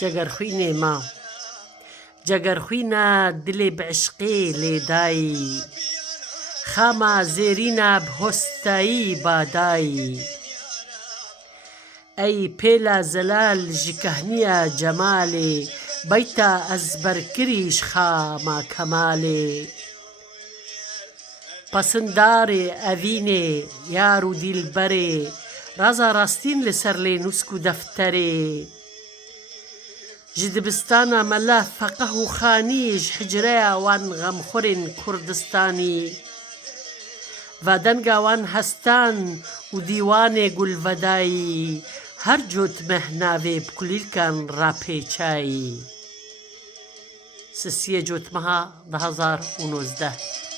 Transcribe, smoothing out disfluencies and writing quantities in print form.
جەگەرخوینێ ما جەگەرخوینە دلێ بعشقێ لێدایی خاما زێرینە بهۆستایی بادایی ئەی پێلا زەلال ژی کەهنیە جەمالێ بەیتە ئەز بەرکریش خاما کەمالێ پەسندارێ ئەڤینێ یار و دیلبەرێ ڕازا ڕاستین لەسەر لێ نووسک و دەفتەرێ ji dibistana mela feqeh û xanî ji hicreya wan xemxurên Kurdistanî vedenga wan hestan û dîwanê gulvedayî her cot meh navê bi kulîlkan rapêçayî. 3 Cotmeha 2019